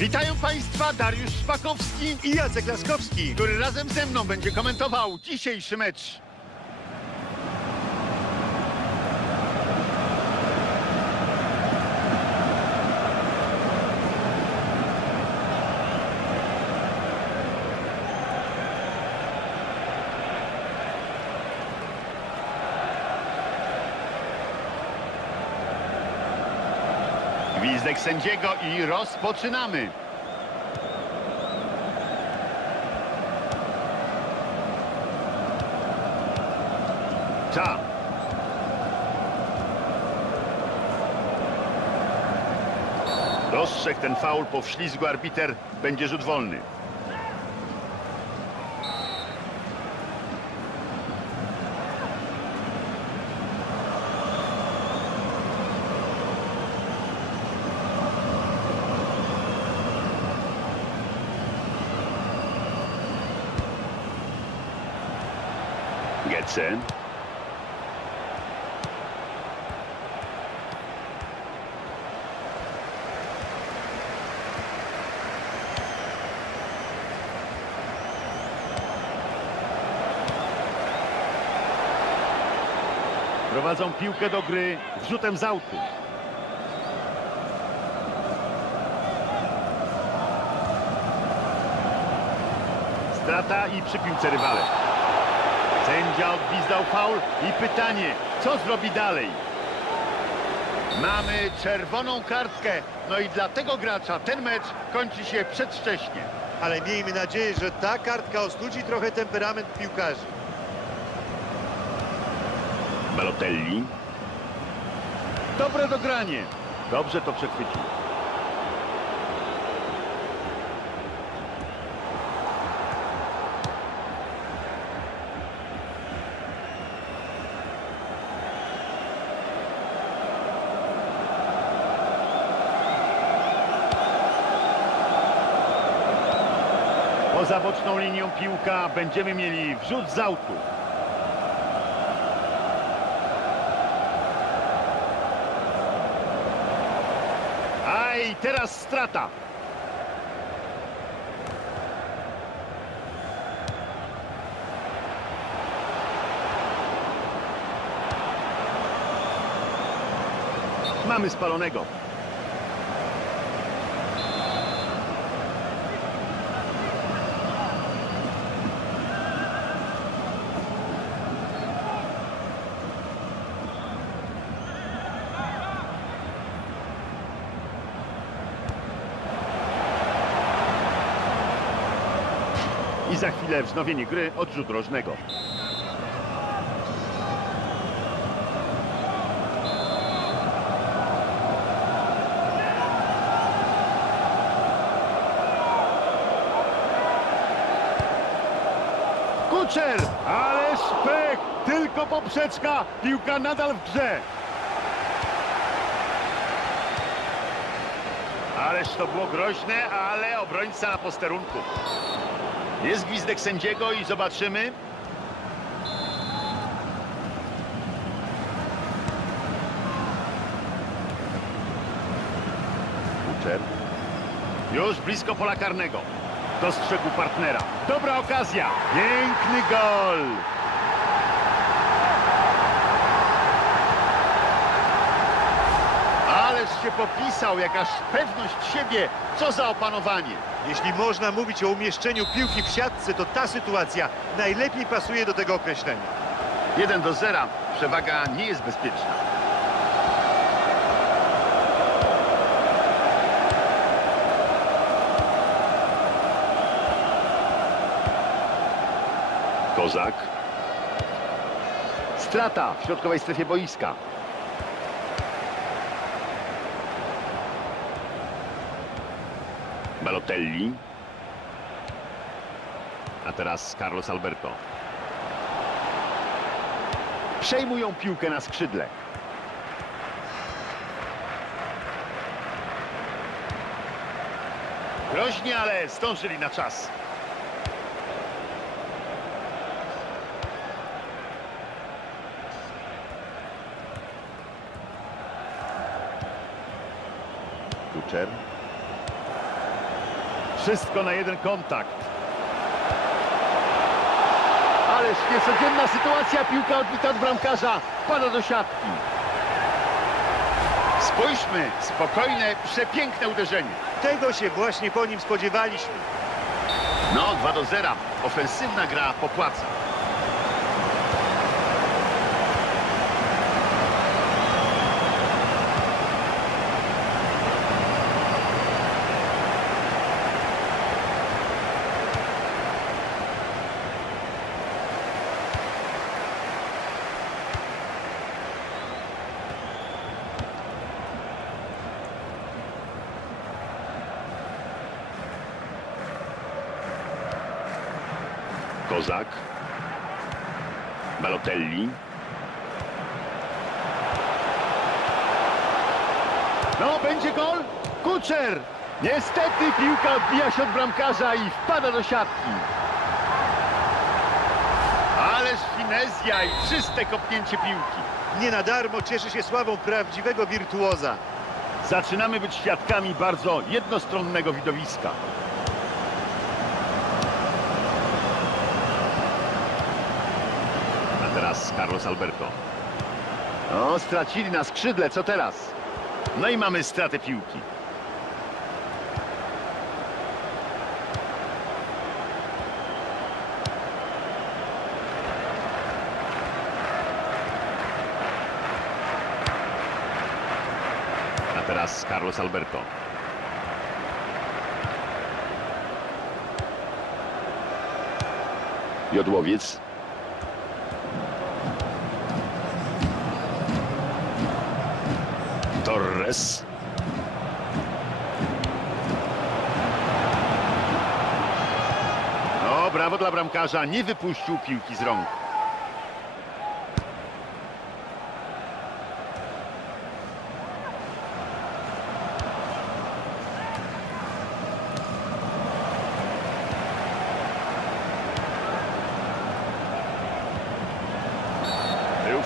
Witają Państwa Dariusz Szpakowski, i Jacek Laskowski. który razem ze mną będzie komentował dzisiejszy mecz. Gwizdek sędziego i rozpoczynamy. Cza. Dostrzegł ten faul po wślizgu arbiter. Będzie rzut wolny. Getsen. Prowadzą piłkę do gry wrzutem z autu. Strata i przy piłce rywale. Sędzia odgwizdał faul i pytanie, co zrobi dalej? Mamy czerwoną kartkę, no i dla tego gracza ten mecz kończy się przedwcześnie. Ale miejmy nadzieję, że ta kartka ostudzi trochę temperament piłkarzy. Balotelli. Dobre dogranie. Dobrze to przechwycił. Poza boczną linią piłka będziemy mieli wrzut z autu. Aj, teraz strata. Mamy spalonego. Za chwilę wznowienie gry odrzut rożnego. Kuczer, ale szpech, tylko poprzeczka, piłka nadal w grze. Ależ to było groźne, ale obrońca na posterunku. Jest gwizdek sędziego i zobaczymy. Kuczer. Już blisko pola karnego. Dostrzegł partnera. Dobra okazja. Piękny gol. Ależ się popisał, jakaż pewność siebie. Co za opanowanie. Jeśli można mówić o umieszczeniu piłki w siatce, to ta sytuacja najlepiej pasuje do tego określenia. 1 do 0. Przewaga nie jest bezpieczna. Kozak. Strata w środkowej strefie boiska. Balotelli. A teraz Carlos Alberto. Przejmują piłkę na skrzydle. Groźnie, ale zdążyli na czas. Kuczer. Wszystko na jeden kontakt. Ależ niecodzienna sytuacja, piłka odbita od bramkarza, pada do siatki. Spójrzmy, spokojne, przepiękne uderzenie. Tego się właśnie po nim spodziewaliśmy. No, 2 do 0. Ofensywna gra popłaca. Kozak. Balotelli. No, będzie gol. Kuczer. Niestety piłka odbija się od bramkarza i wpada do siatki. Ależ finezja i czyste kopnięcie piłki. Nie na darmo cieszy się sławą prawdziwego wirtuoza. Zaczynamy być świadkami bardzo jednostronnego widowiska. A teraz Carlos Alberto. O, stracili na skrzydle, co teraz? No i mamy stratę piłki. A teraz Carlos Alberto. Jodłowiec. Torres. No, brawo dla bramkarza. Nie wypuścił piłki z rąk.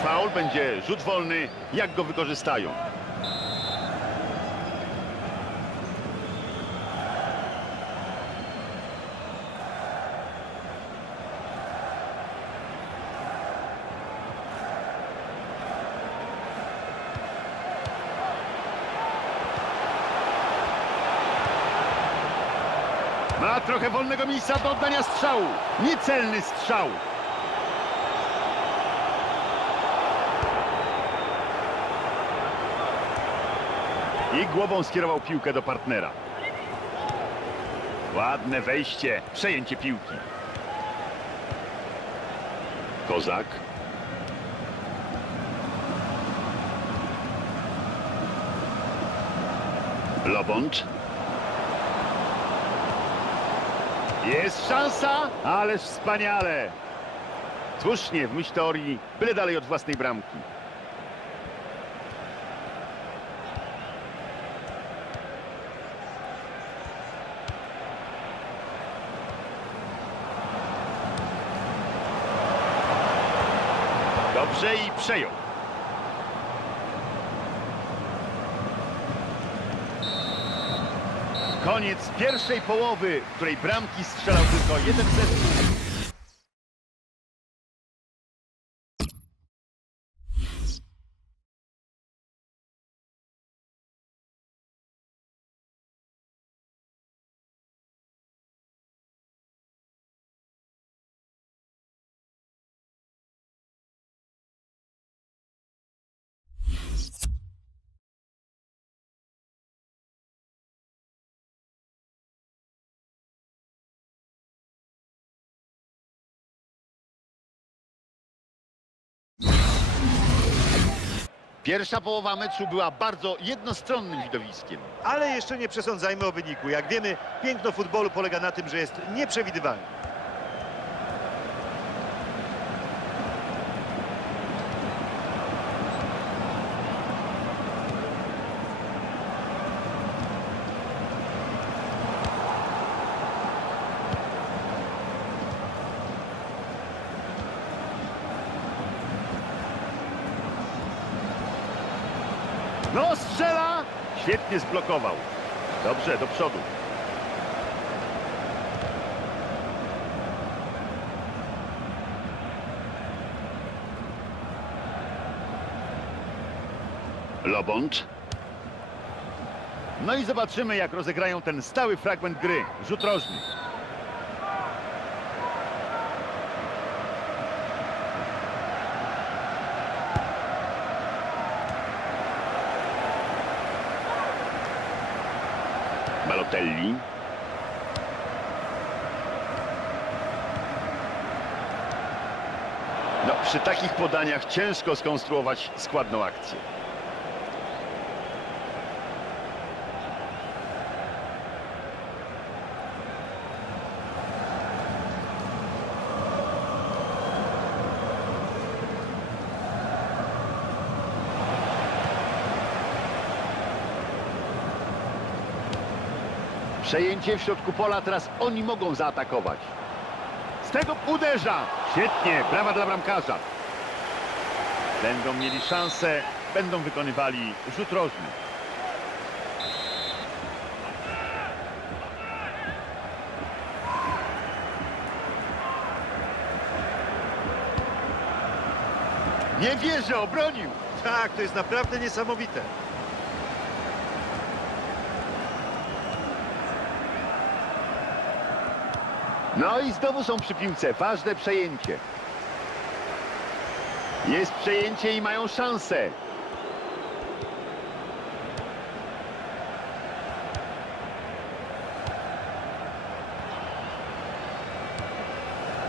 Faul, będzie rzut wolny. Jak go wykorzystają? Ma trochę wolnego miejsca do oddania strzału. Niecelny strzał. I głową skierował piłkę do partnera. Ładne wejście, przejęcie piłki. Kozak. Lobącz. Jest szansa, ależ wspaniale. Słusznie, w myśl teorii, byle dalej od własnej bramki. Dobrze i przejął. Koniec pierwszej połowy, w której bramki strzelał tylko jeden zespół. Pierwsza połowa meczu była bardzo jednostronnym widowiskiem. Ale jeszcze nie przesądzajmy o wyniku. Jak wiemy, piękno futbolu polega na tym, że jest nieprzewidywalny. Świetnie zblokował. Dobrze, do przodu. Lobont. No i zobaczymy, jak rozegrają ten stały fragment gry. Rzut rożny. Balotelli. No, przy takich podaniach ciężko skonstruować składną akcję. Przejęcie w środku pola, teraz oni mogą zaatakować. Z tego uderza! Świetnie, brawa dla bramkarza. Będą mieli szansę, będą wykonywali rzut rożny. Nie wierzę, obronił! Tak, to jest naprawdę niesamowite. No i znowu są przy piłce. Ważne przejęcie. Jest przejęcie i mają szansę.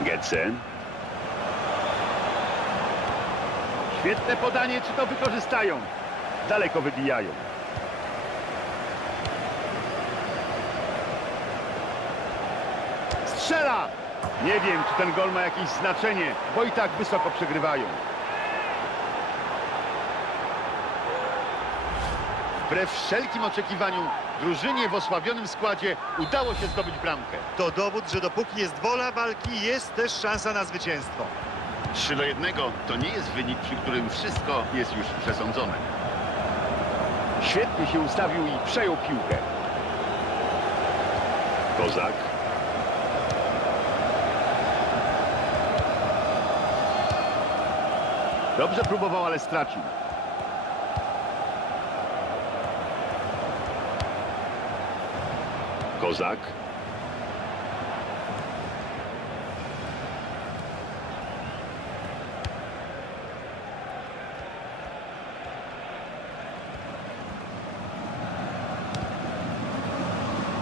Getsen. Świetne podanie, czy to wykorzystają? Daleko wybijają. Strzela! Nie wiem, czy ten gol ma jakieś znaczenie, bo i tak wysoko przegrywają. Wbrew wszelkim oczekiwaniom, drużynie w osłabionym składzie udało się zdobyć bramkę. To dowód, że dopóki jest wola walki, jest też szansa na zwycięstwo. 3 do 1 to nie jest wynik, przy którym wszystko jest już przesądzone. Świetnie się ustawił i przejął piłkę. Kozak. Dobrze próbował, ale stracił. Kozak.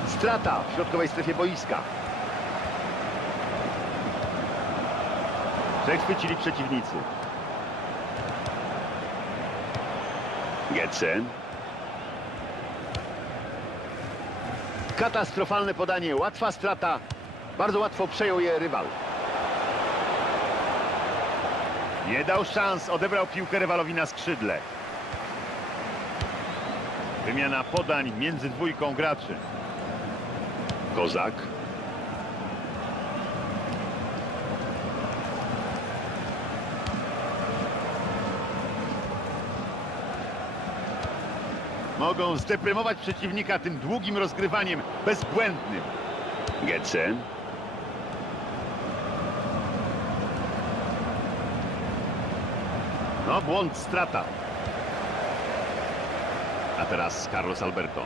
Strata w środkowej strefie boiska. Przechwycili przeciwnicy. Getsen. Katastrofalne podanie, łatwa strata. Bardzo łatwo przejął je rywal. Nie dał szans, odebrał piłkę rywalowi na skrzydle. Wymiana podań między dwójką graczy. Kozak. Mogą zdeprymować przeciwnika tym długim rozgrywaniem, bezbłędnym. Getsen. No, błąd, strata. A teraz Carlos Alberto.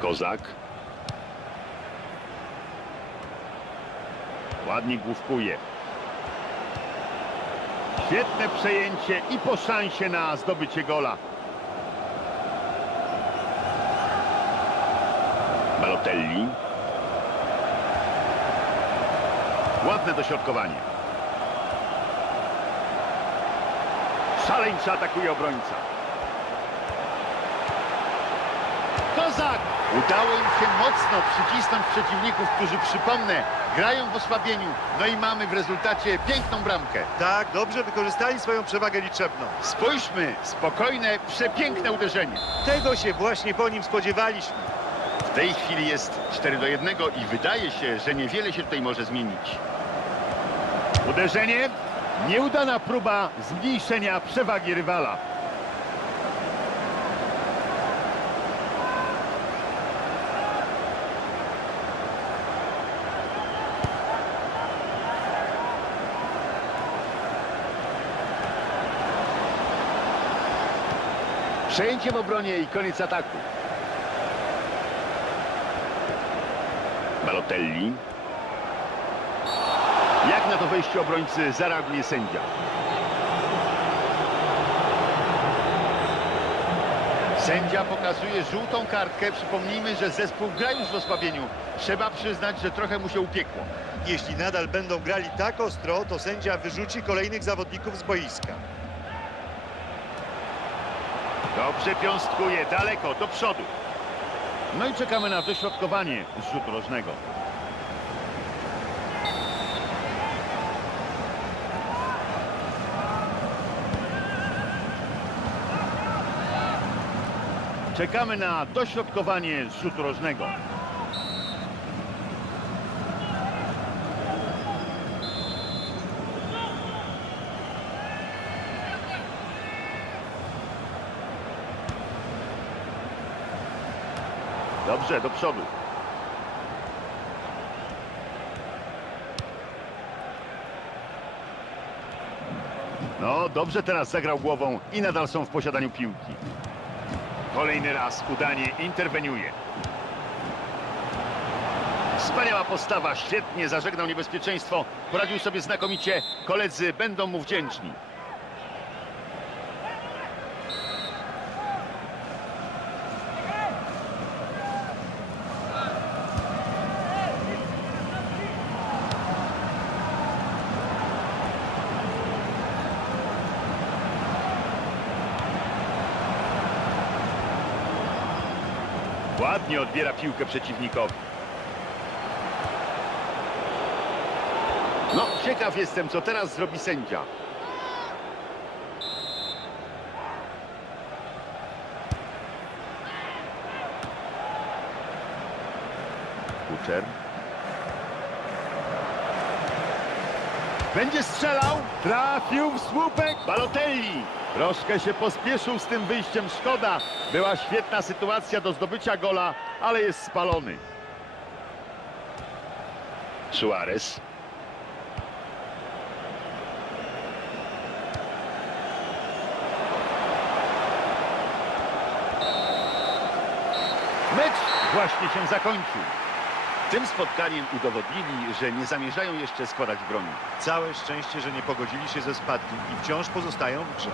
Kozak. Ładnie główkuje. Świetne przejęcie i po szansie na zdobycie gola. Balotelli. Ładne dośrodkowanie. Szaleńczy atakuje obrońca. Kozak! Udało im się mocno przycisnąć przeciwników, którzy, przypomnę, grają w osłabieniu. No i mamy w rezultacie piękną bramkę. Tak, dobrze wykorzystali swoją przewagę liczebną. Spójrzmy, spokojne, przepiękne uderzenie. Tego się właśnie po nim spodziewaliśmy. W tej chwili jest 4 do 1 i wydaje się, że niewiele się tutaj może zmienić. Uderzenie. Nieudana próba zmniejszenia przewagi rywala. Przejęcie w obronie i koniec ataku. Balotelli. Jak na to wejście obrońcy zareaguje sędzia? Sędzia pokazuje żółtą kartkę. Przypomnijmy, że zespół gra już w osłabieniu. Trzeba przyznać, że trochę mu się upiekło. Jeśli nadal będą grali tak ostro, to sędzia wyrzuci kolejnych zawodników z boiska. Dobrze piąstkuje, daleko, do przodu. No i czekamy na dośrodkowanie z rzutu rożnego. Czekamy na dośrodkowanie z rzutu rożnego. Dobrze, do przodu. No, dobrze teraz zagrał głową i nadal są w posiadaniu piłki. Kolejny raz udanie interweniuje. Wspaniała postawa, świetnie zażegnał niebezpieczeństwo. Poradził sobie znakomicie. Koledzy będą mu wdzięczni. Ładnie odbiera piłkę przeciwnikowi. No, ciekaw jestem, co teraz zrobi sędzia. Kuczer. Będzie strzelał. Trafił w słupek. Balotelli. Troszkę się pospieszył z tym wyjściem. Szkoda. Była świetna sytuacja do zdobycia gola, ale jest spalony. Suarez. Mecz właśnie się zakończył. Tym spotkaniem udowodnili, że nie zamierzają jeszcze składać broni. Całe szczęście, że nie pogodzili się ze spadkiem i wciąż pozostają w grze.